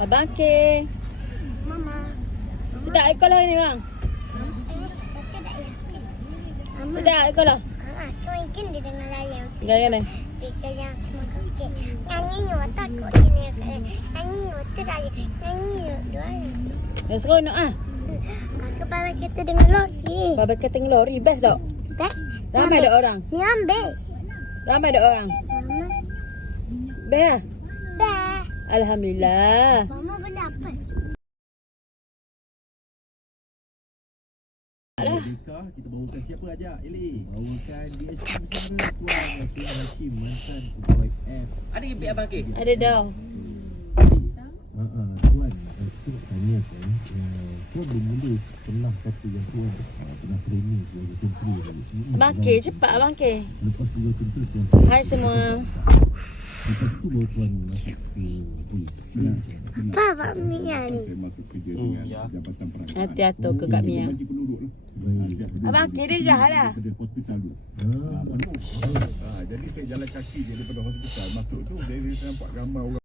Abang K. Mama. Sedap ikut lah ni bang. Tak ya. Mama. Sedap ikut lah. Kau mungkin dia dengar layan. Gaya ni. Pikir yang semua kaki. Nyanyi nyuat takut ini. Nyanyi nyuat terakhir. Nyanyi nyuat dua. Dah seronok ah. Aku bawa kita dengan lori. Bapak keteng lori best tak? Best. Ramai ada orang. Ni ambil. Ramai ada orang. Mama. Best ah. Best. Alhamdulillah. Mama beli apa? Nikah, kita bawakan siapa aja, Eli? Bawakan DSP saudara Tuan Nasir Hakim, mantan pegawai F. Ada ibu abang ke? Ada dah. Tuan, aku tanya kan, Tuan belum mula setelah kata yang Tuan pernah training sebagai tentera tadi. Abang K cepat abang K. Lepas pegawai tentera Tuan. Hai semua. Lepas tu baru Tuan masuk ke polis. Apa Mia ni? Saya masuk kerja dengan ya. Jabatan Perangkat. Hati-hati ke Kak Mia. Bagi penduduk lah. Baik. Abang K derah lah. Daripada hospital dulu. Ah, Jadi saya jalan kaki je daripada hospital. Masuk tu, saya nampak gambar orang